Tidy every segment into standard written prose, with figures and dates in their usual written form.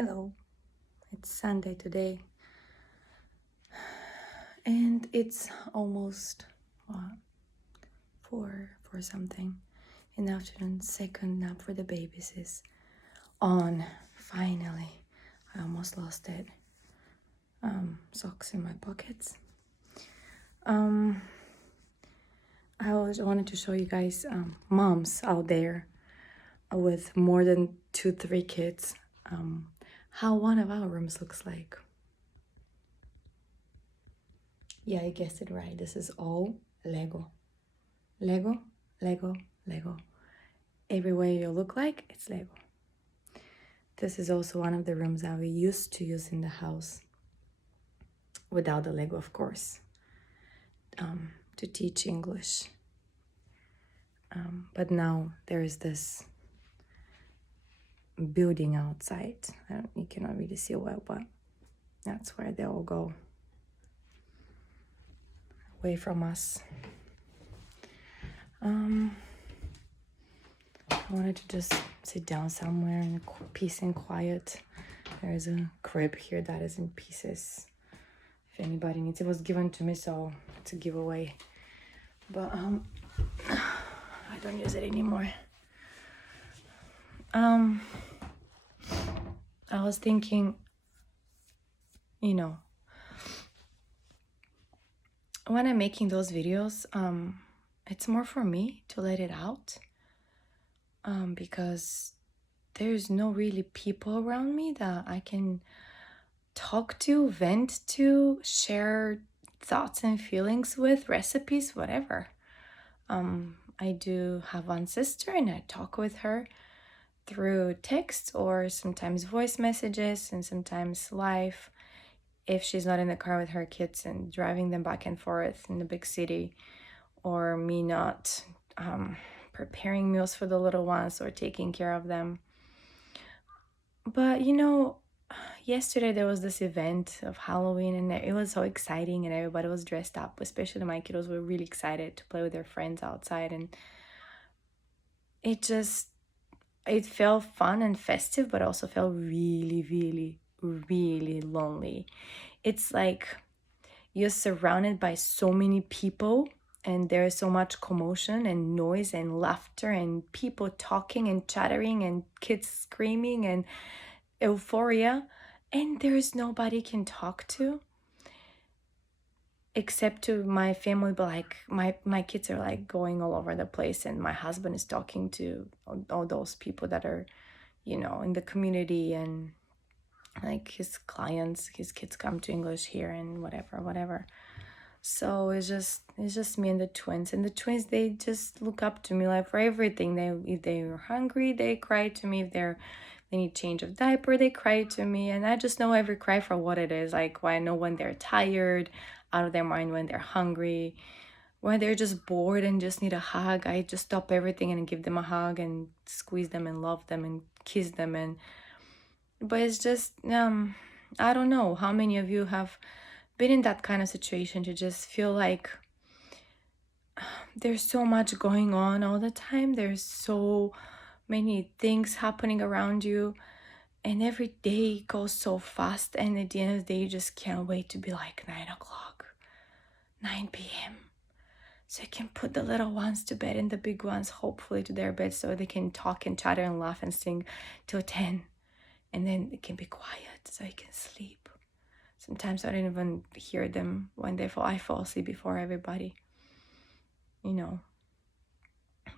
Hello, it's Sunday today, and it's almost what, four something in the afternoon. Second nap for the babies is on. Finally, I almost lost it. Socks in my pockets. I always wanted to show you guys moms out there with more than 2-3 kids, how one of our rooms looks like. Yeah, I guessed it right. This is all Lego. Lego, Lego, Lego. Everywhere you look like, it's Lego. This is also one of the rooms that we used to use in the house, without the Lego, of course, to teach English. But now there is this building outside. You cannot really see well, but that's where they all go, away from us. I wanted to just sit down somewhere in peace and quiet. There's a crib here that is in pieces. If anybody needs, it was given to me, so it's a giveaway. But I don't use it anymore. I was thinking, when I'm making those videos, it's more for me to let it out. Because there's no really people around me that I can talk to, vent to, share thoughts and feelings with, recipes, whatever. I do have one sister, and I talk with her through text or sometimes voice messages, and sometimes live if she's not in the car with her kids and driving them back and forth in the big city, or me not preparing meals for the little ones or taking care of them. But yesterday there was this event of Halloween, and it was so exciting, and everybody was dressed up, especially my kiddos were really excited to play with their friends outside, and it felt fun and festive, but also felt really, really, really lonely. It's like you're surrounded by so many people, and there is so much commotion and noise and laughter and people talking and chattering and kids screaming and euphoria, and there is nobody can talk to except to my family. But like my kids are like going all over the place, and my husband is talking to all those people that are in the community, and like his clients, his kids come to English here and whatever. So it's just me and the twins, and the twins, they just look up to me like for everything. If they're hungry, they cry to me. If they need change of diaper, they cry to me, and I just know every cry for what it is. Like, I know when they're tired, out of their mind, when they're hungry, when they're just bored and just need a hug. I just stop everything and give them a hug and squeeze them and love them and kiss them. But it's just I don't know how many of you have been in that kind of situation, to just feel like there's so much going on all the time. There's so many things happening around you, and every day goes so fast, and at the end of the day you just can't wait to be like 9 o'clock, 9 p.m. so you can put the little ones to bed and the big ones hopefully to their bed, so they can talk and chatter and laugh and sing till 10, and then it can be quiet so you can sleep. Sometimes I don't even hear them when they fall. I fall asleep before everybody,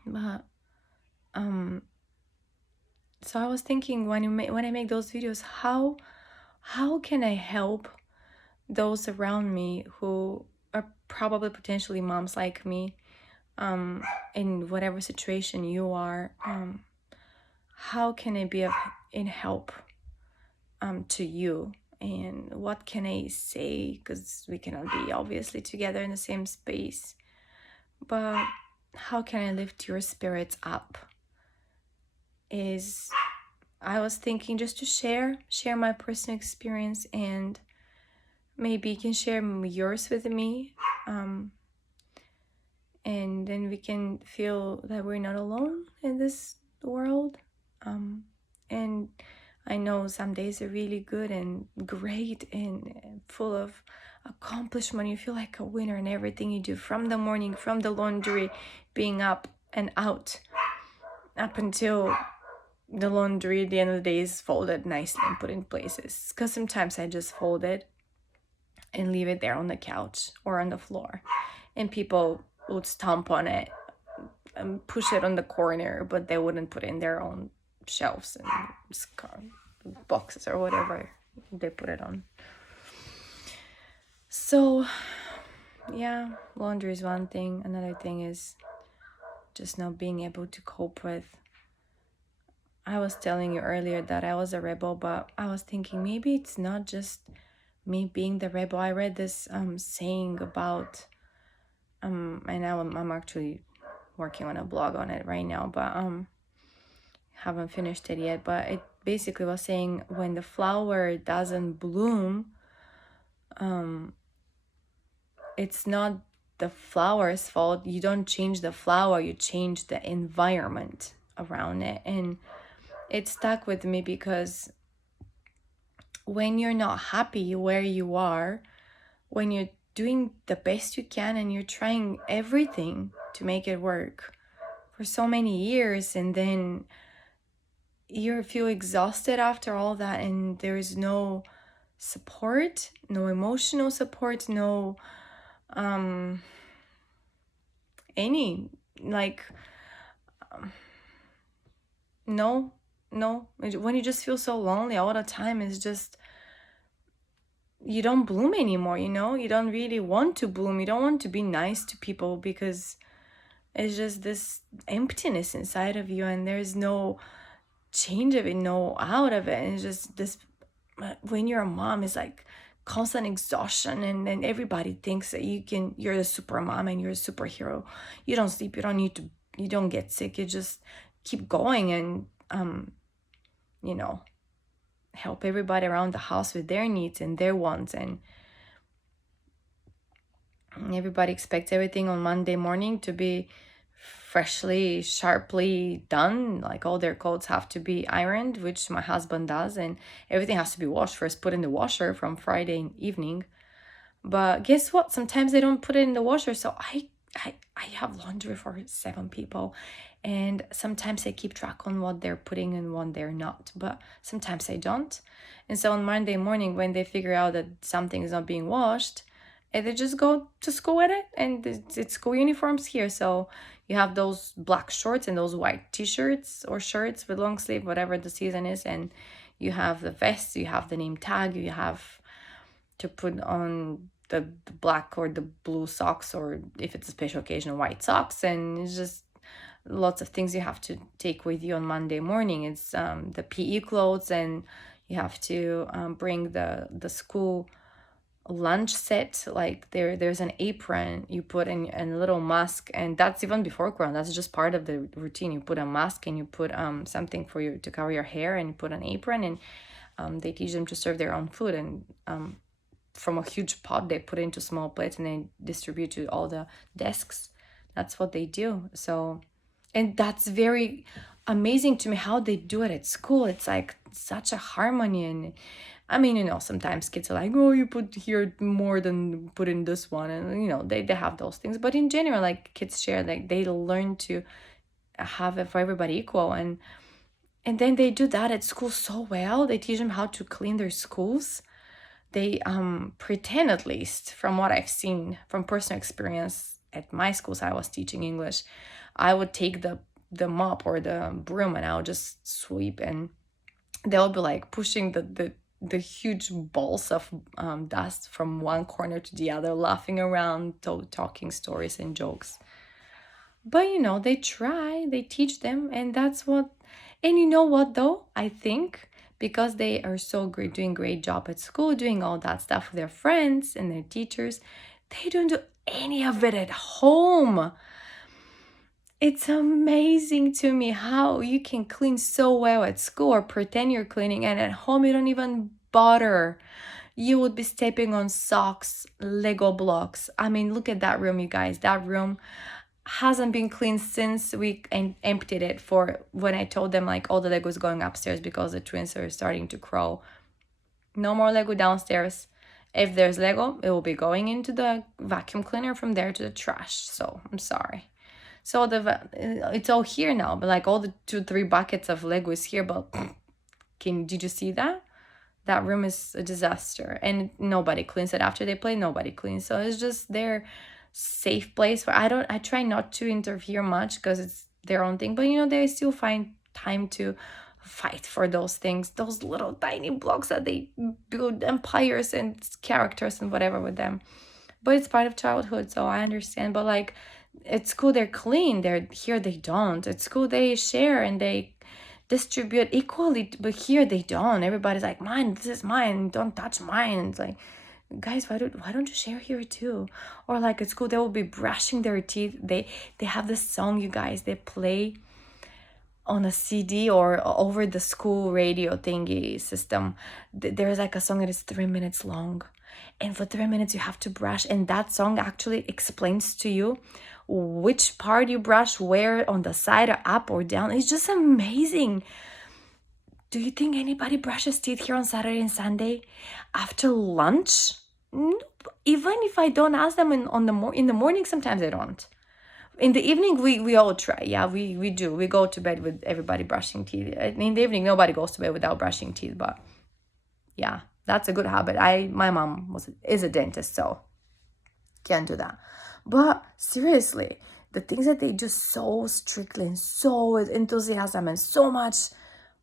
But so I was thinking, when I make those videos, how can I help those around me who are probably potentially moms like me, in whatever situation you are. How can I be in help to you? And what can I say? Because we cannot be obviously together in the same space. But how can I lift your spirits up? I was thinking just to share my personal experience, and maybe you can share yours with me. And then we can feel that we're not alone in this world. And I know some days are really good and great and full of accomplishment. You feel like a winner in everything you do, from the morning, from the laundry, being up and out, up until the laundry at the end of the day is folded nicely and put in places. Because sometimes I just fold it and leave it there on the couch or on the floor, and people would stomp on it and push it on the corner, but they wouldn't put it in their own shelves and boxes or whatever they put it on. So yeah, laundry is one thing. Another thing is just not being able to cope with. I was telling you earlier that I was a rebel, but I was thinking maybe it's not just me being the rebel. I read this saying about and now I'm actually working on a blog on it right now, but haven't finished it yet. But it basically was saying when the flower doesn't bloom, it's not the flower's fault. You don't change the flower, you change the environment around it. And it stuck with me because when you're not happy where you are, when you're doing the best you can and you're trying everything to make it work for so many years, and then you feel exhausted after all that, and there is no support, no emotional support, no any, like, no, no, when you just feel so lonely all the time, it's just, you don't bloom anymore, you don't really want to bloom, you don't want to be nice to people because it's just this emptiness inside of you, and there's no change of it, no out of it. And it's just this, when you're a mom, it's like constant exhaustion, and then everybody thinks that you're the super mom and you're a superhero. You don't sleep, you don't need to, you don't get sick, you just keep going and you know help everybody around the house with their needs and their wants. And everybody expects everything on Monday morning to be freshly, sharply done. Like all their clothes have to be ironed, which my husband does, and everything has to be washed first, put in the washer from Friday evening. But guess what? Sometimes they don't put it in the washer, so I have laundry for 7 people, and sometimes I keep track on what they're putting and what they're not, but sometimes I don't. And so on Monday morning, when they figure out that something is not being washed, and they just go to school with it, and it's school uniforms here. So you have those black shorts and those white t-shirts or shirts with long sleeve, whatever the season is, and you have the vest, you have the name tag, you have to put on the black or the blue socks, or if it's a special occasion, white socks. And it's just lots of things you have to take with you on Monday morning. It's the PE clothes, and you have to bring the school lunch set. Like there's an apron you put in, and a little mask, and that's even before Quran. That's just part of the routine. You put a mask, and you put something for you to cover your hair, and you put an apron, and they teach them to serve their own food, and from a huge pot they put into small plates and they distribute to all the desks. That's what they do. So, and that's very amazing to me how they do it at school. It's like such a harmony. And I mean, sometimes kids are like, oh, you put here more than put in this one, and they have those things. But in general, like, kids share, like, they learn to have it for everybody equal. And then they do that at school so well. They teach them how to clean their schools. They pretend, at least from what I've seen from personal experience at my schools I was teaching English, I would take the mop or the broom and I would just sweep, and they'll be like pushing the huge balls of dust from one corner to the other, laughing around, talking stories and jokes. But they try, they teach them, and that's what. And you know what, though? I think because they are so great, doing great job at school, doing all that stuff with their friends and their teachers, they don't do any of it at home. It's amazing to me how you can clean so well at school or pretend you're cleaning, and at home you don't even bother. You would be stepping on socks, Lego blocks. I mean, look at that room, you guys. That room, hasn't been cleaned since we emptied it for when I told them like all the Lego is going upstairs because the twins are starting to crawl. No more Lego downstairs. If there's Lego, it will be going into the vacuum cleaner, from there to the trash. So I'm sorry. So it's all here now, but like all the 2-3 buckets of Lego is here. But did you see that? That room is a disaster, and nobody cleans it after they play. Nobody cleans, so it's just their safe place. Where I try not to interfere much because it's their own thing, but they still find time to fight for those things, those little tiny blocks that they build empires and characters and whatever with them. But it's part of childhood, so I understand. But like at school they're clean, they're here they don't. At school they share and they distribute equally, but here they don't. Everybody's like, mine, this is mine, don't touch mine. It's like, guys, why don't you share here too? Or like at school they will be brushing their teeth. They have this song, you guys, they play on a CD or over the school radio thingy system. There's like a song that is 3 minutes long, and for 3 minutes you have to brush, and that song actually explains to you which part you brush, where, on the side or up or down. It's just amazing. Do you think anybody brushes teeth here on Saturday and Sunday after lunch? Nope. Even if I don't ask them in the morning, sometimes I don't. In the evening, we all try. Yeah, we do. We go to bed with everybody brushing teeth. In the evening, nobody goes to bed without brushing teeth. But yeah, that's a good habit. My mom is a dentist, so can't do that. But seriously, the things that they do so strictly and so with enthusiasm and so much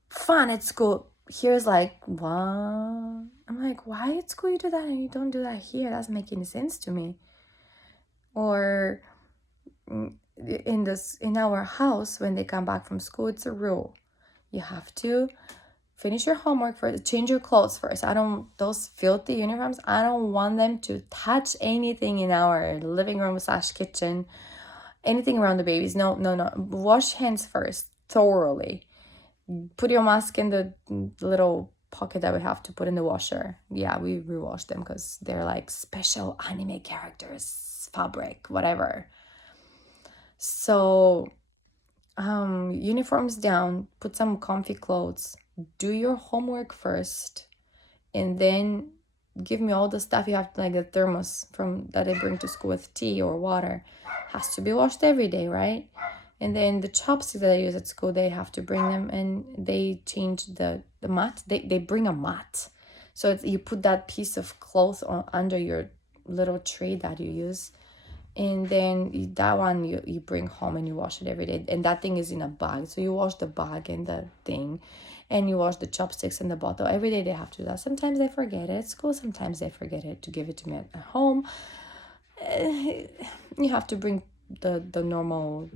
fun at school, here's like, what? I'm like, why at school you do that and you don't do that here? That doesn't make any sense to me. Or in our house, when they come back from school, it's a rule. You have to finish your homework first, change your clothes first. Those filthy uniforms, I don't want them to touch anything in our living room / kitchen, anything around the babies. No. Wash hands first, thoroughly. Put your mask in the little pocket that we have to put in the washer. Yeah, we rewash them because they're like special anime characters, fabric, whatever. So uniforms down, put some comfy clothes, do your homework first, and then give me all the stuff you have, like the thermos from that I bring to school with tea or water has to be washed every day, right? And then the chopsticks that I use at school, they have to bring them, and they change the mat. They bring a mat, so you put that piece of cloth under your little tray that you use, and then that one you bring home and you wash it every day, and that thing is in a bag, so you wash the bag and the thing, and you wash the chopsticks and the bottle every day. They have to do that. Sometimes they forget it at school, sometimes they forget it to give it to me at home. You have to bring the normal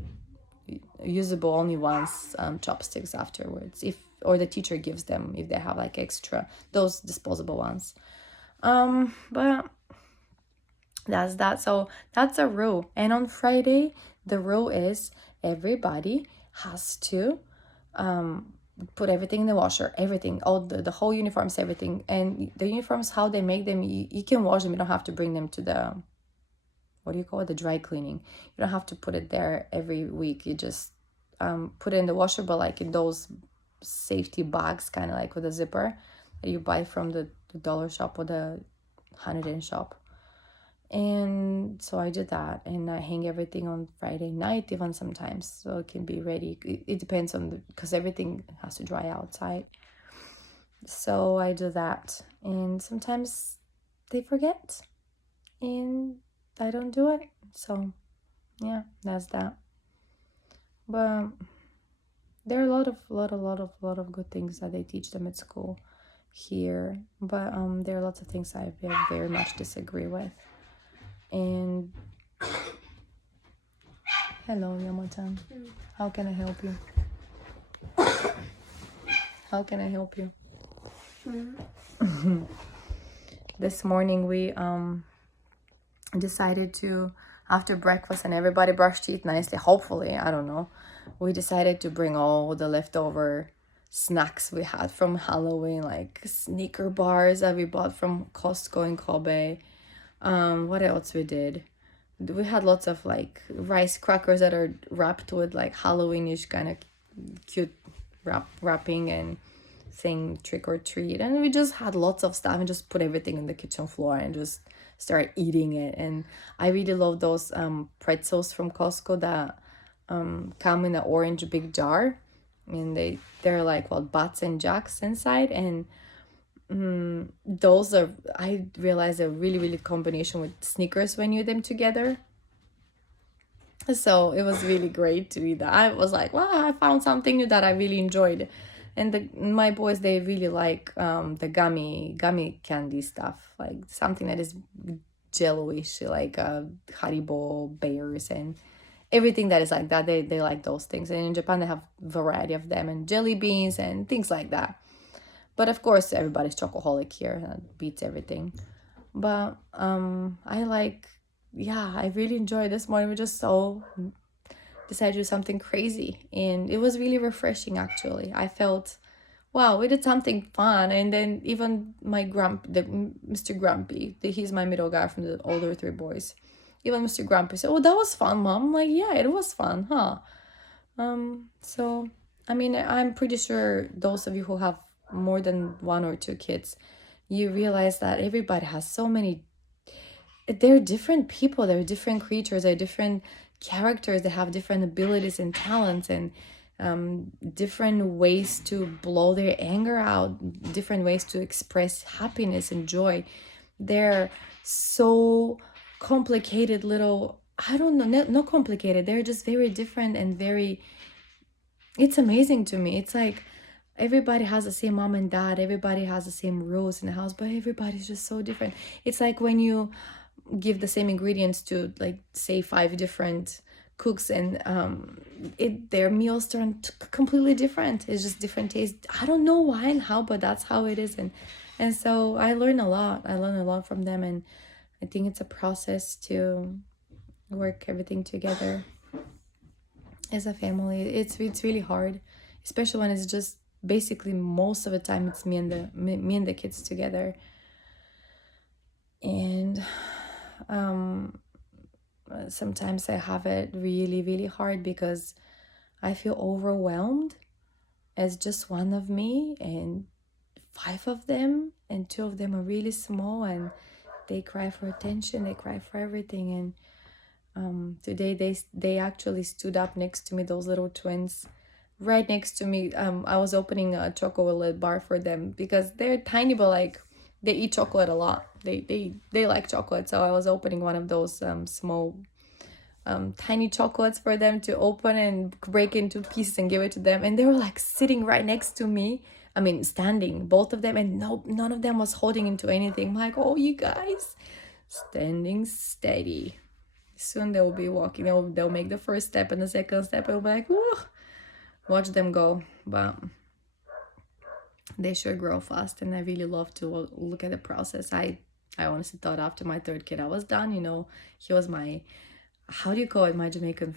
usable only once chopsticks afterwards, or the teacher gives them if they have like extra, those disposable ones. But that's that. So that's a rule. And on Friday, the rule is everybody has to put everything in the washer, everything, all the whole uniforms, everything. And the uniforms, how they make them, you can wash them. You don't have to bring them to the, what do you call it, the dry cleaning. You don't have to put it there every week. You just put it in the washer, but like in those safety bags, kind of like with a zipper that you buy from the dollar shop or the 100 shop. And so I did that, and I hang everything on Friday night even sometimes, so it can be ready. It depends on because everything has to dry outside. So I do that, and sometimes they forget and I don't do it. So yeah, that's that. But there are a lot of good things that they teach them at school here. But there are lots of things I very much disagree with. And hello, Yamatan. How can I help you? How can I help you? This morning we decided to, after breakfast and everybody brushed teeth nicely, hopefully, I don't know, we decided to bring all the leftover snacks we had from Halloween, like Snicker bars that we bought from Costco in Kobe. What else we did? we had lots of like rice crackers that are wrapped with like Halloweenish kind of cute wrapping, and saying trick or treat, and we just had lots of stuff and just put everything on the kitchen floor and just start eating it. And I really love those pretzels from Costco that come in an orange big jar, and they're like, well, butts and jacks inside. And those are, I realize, a really really combination with Snickers when you eat them together. So it was really great to eat that. I was like, wow, I found something new that I really enjoyed. And my boys, they really like the gummy candy stuff, like something that is jello-ish, like Haribo bears and everything that is like that. They like those things. And in Japan, they have variety of them, and jelly beans and things like that. But of course, everybody's chocoholic here. That beats everything. But I like, yeah, I really enjoyed this morning. We just so decided to do something crazy, and it was really refreshing. Actually, I felt, wow, we did something fun. And then even my Mr. Grumpy, he's my middle guy from the older three boys. Even Mr. Grumpy said, "Oh, that was fun, Mom." I'm like, yeah, it was fun, huh? So I mean, I'm pretty sure those of you who have more than one or two kids, you realize that everybody has so many, they're different people, they're different creatures, they're different characters, they have different abilities and talents, and different ways to blow their anger out, different ways to express happiness and joy. They're so complicated little, I don't know, not complicated, they're just very different and very, it's amazing to me. It's like everybody has the same mom and dad, everybody has the same rules in the house, but everybody's just so different. It's like when you give the same ingredients to, like, say 5 different cooks, and their meals turn completely different. It's just different taste. I don't know why and how, but that's how it is. And so I learn a lot. I learn a lot from them, and I think it's a process to work everything together as a family. It's really hard, especially when it's just basically most of the time it's me and the kids together. And sometimes I have it really really hard because I feel overwhelmed as just one of me and 5 of them, and 2 of them are really small, and they cry for attention, they cry for everything. And today they actually stood up next to me, those little twins, right next to me. I was opening a chocolate bar for them because they're tiny, but like they eat chocolate a lot. They like chocolate, so I was opening one of those small tiny chocolates for them to open and break into pieces and give it to them. And they were like sitting right next to me. I mean, standing, both of them, and none of them was holding into anything. I'm like, oh, you guys, standing steady. Soon they will be walking. They'll make the first step and the second step. I'll be like, whoa, watch them go. But they sure grow fast, and I really love to look at the process. I honestly thought after my third kid I was done. He was my, how do you call it? My Jamaican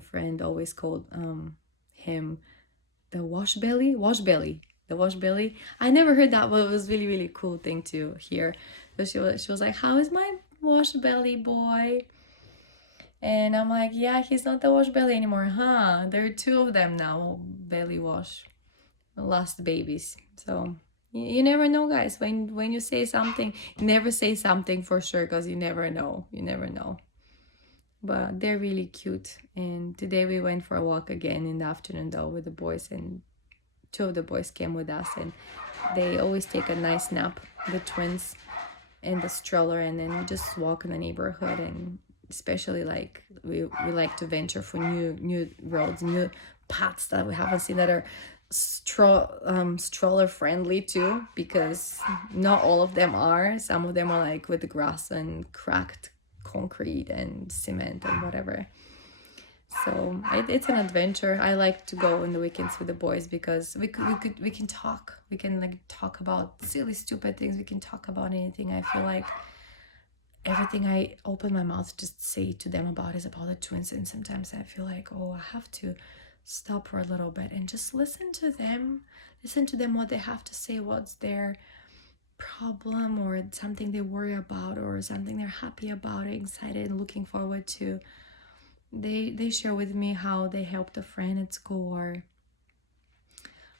friend always called him the wash belly. The wash belly. I never heard that, but it was really really cool thing to hear. So she was like, how is my wash belly boy? And I'm like, yeah, he's not the wash belly anymore, huh? There are 2 of them now, belly wash, last babies. So you never know, guys. When you say something, never say something for sure, because you never know. You never know. But they're really cute. And today we went for a walk again in the afternoon though with the boys, and 2 of the boys came with us, and they always take a nice nap, the twins, in the stroller, and then we just walk in the neighborhood. And especially like we like to venture for new roads, new paths that we haven't seen, that are stroller friendly too, because not all of them are. Some of them are like with the grass and cracked concrete and cement and whatever. So it's an adventure. I like to go on the weekends with the boys because we can talk. We can like talk about silly stupid things. We can talk about anything. I feel like everything I open my mouth to just say to them about is about the twins, and sometimes I feel like, oh, I have to stop for a little bit and just listen to them what they have to say, what's their problem or something they worry about or something they're happy about, excited, and looking forward to, they share with me how they helped a friend at school, or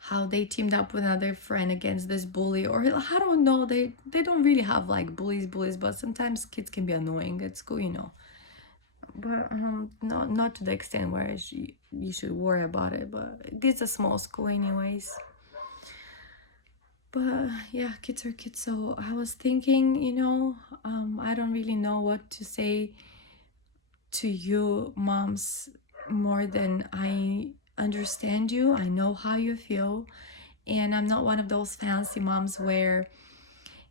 how they teamed up with another friend against this bully, or I don't know, they don't really have like bullies, but sometimes kids can be annoying at school, you know. But not to the extent where you should worry about it, but it's a small school anyways. But yeah, kids are kids. So I was thinking, I don't really know what to say to you moms more than I understand you. I know how you feel. And I'm not one of those fancy moms where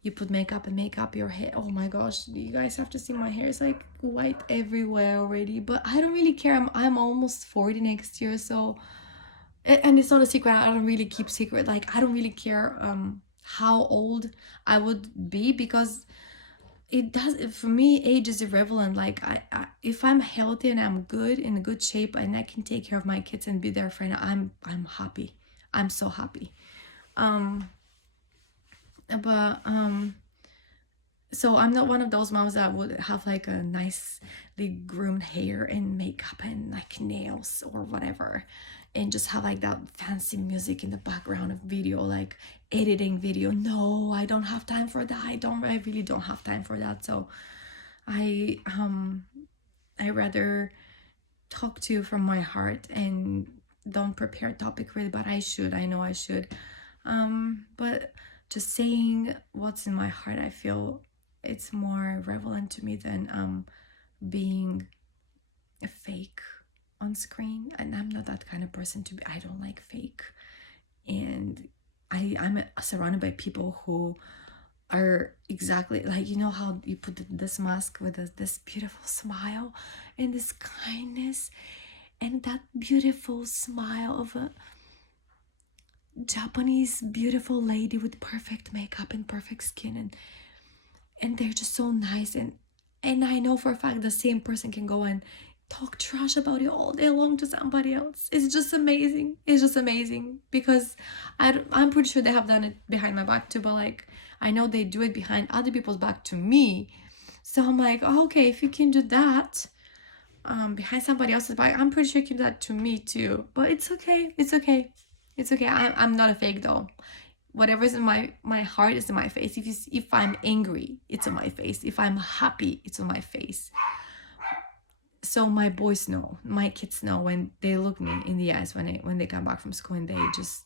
you put makeup and make up your hair. Oh my gosh, you guys have to see my hair. It's like white everywhere already. But I don't really care. I'm almost 40 next year, so, and it's not a secret. I don't really keep secret. Like, I don't really care how old I would be, because it does, for me, age is irrelevant. Like, if I'm healthy and I'm good, in good shape, and I can take care of my kids and be their friend, I'm happy. I'm so happy. But so I'm not one of those moms that would have like a nicely groomed hair and makeup and like nails or whatever, and just have like that fancy music in the background of video, like editing video. No, I don't have time for that. I really don't have time for that. So I rather talk to you from my heart and don't prepare a topic really, but I know I should. But just saying what's in my heart, I feel it's more relevant to me than being a fake on screen. And I'm not that kind of person to be. I don't like fake. And I'm surrounded by people who are exactly like, how you put this mask with this beautiful smile and this kindness and that beautiful smile of a Japanese beautiful lady with perfect makeup and perfect skin, and they're just so nice, and I know for a fact the same person can go and talk trash about you all day long to somebody else. It's just amazing. It's just amazing, because I'm pretty sure they have done it behind my back too, but like, I know they do it behind other people's back to me. So I'm like, oh, okay, if you can do that behind somebody else's back, I'm pretty sure you can do that to me too. But it's okay. It's okay. It's okay. I'm not a fake though. Whatever's in my heart is in my face. If I'm angry, it's on my face. If I'm happy, it's on my face. So my boys know, my kids know, when they look me in the eyes when they come back from school, and they just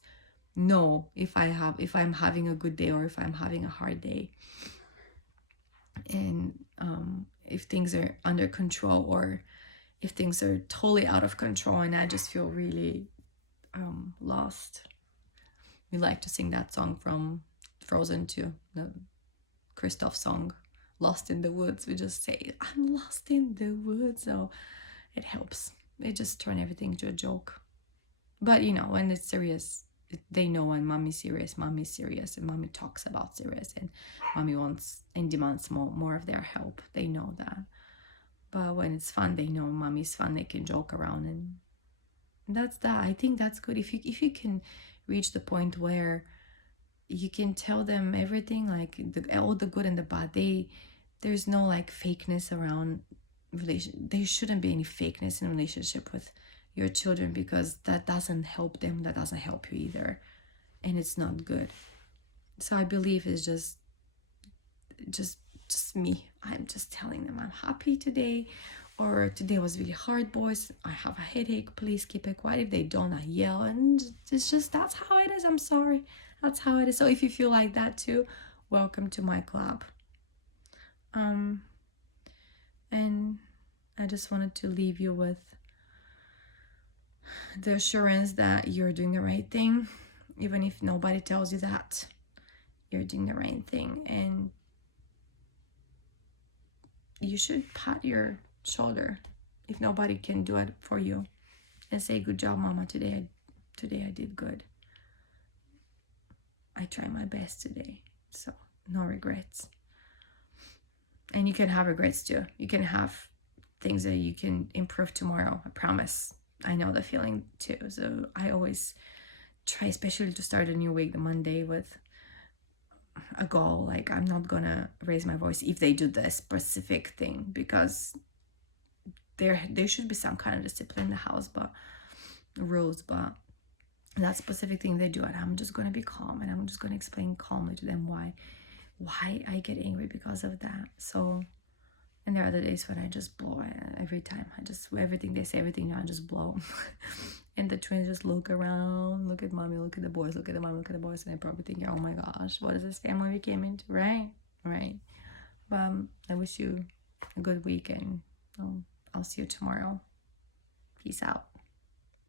know if I'm having a good day or if I'm having a hard day, and if things are under control or if things are totally out of control and I just feel really lost. We like to sing that song from Frozen 2, the Kristoff song, Lost in the Woods. We just say, I'm lost in the woods. So it helps. It just turns everything into a joke. But when it's serious, they know when mommy's serious, and mommy talks about serious, and mommy wants and demands more of their help. They know that. But when it's fun, they know mommy's fun. They can joke around, and that's that. I think that's good. If you can reach the point where you can tell them everything, like all the good and the bad. There's no like fakeness around relation. There shouldn't be any fakeness in relationship with your children, because that doesn't help them. That doesn't help you either, and it's not good. So I believe it's just me. I'm just telling them I'm happy today, or today was really hard, boys. I have a headache. Please keep it quiet. If they don't, I yell, and it's just, that's how it is. I'm sorry. That's how it is. So if you feel like that too, welcome to my club. And I just wanted to leave you with the assurance that you're doing the right thing, even if nobody tells you that. You're doing the right thing, and you should pat your shoulder if nobody can do it for you, and say, good job, mama, today I did good. I tried my best today. So no regrets. And you can have regrets too. You can have things that you can improve tomorrow. I promise. I know the feeling too. So I always try, especially to start a new week, the Monday, with a goal, like I'm not gonna raise my voice if they do this specific thing, because there should be some kind of discipline in the house, but rules, but that specific thing they do, and I'm just gonna be calm, and I'm just gonna explain calmly to them why I get angry because of that. So, and there are other days when I just blow it every time. I just, everything they say, everything, I just blow. And the twins just look around, look at mommy, look at the boys, look at the mom, look at the boys, and I probably think, oh my gosh, what is this family we came into, right? Right. But I wish you a good weekend. I'll see you tomorrow. Peace out.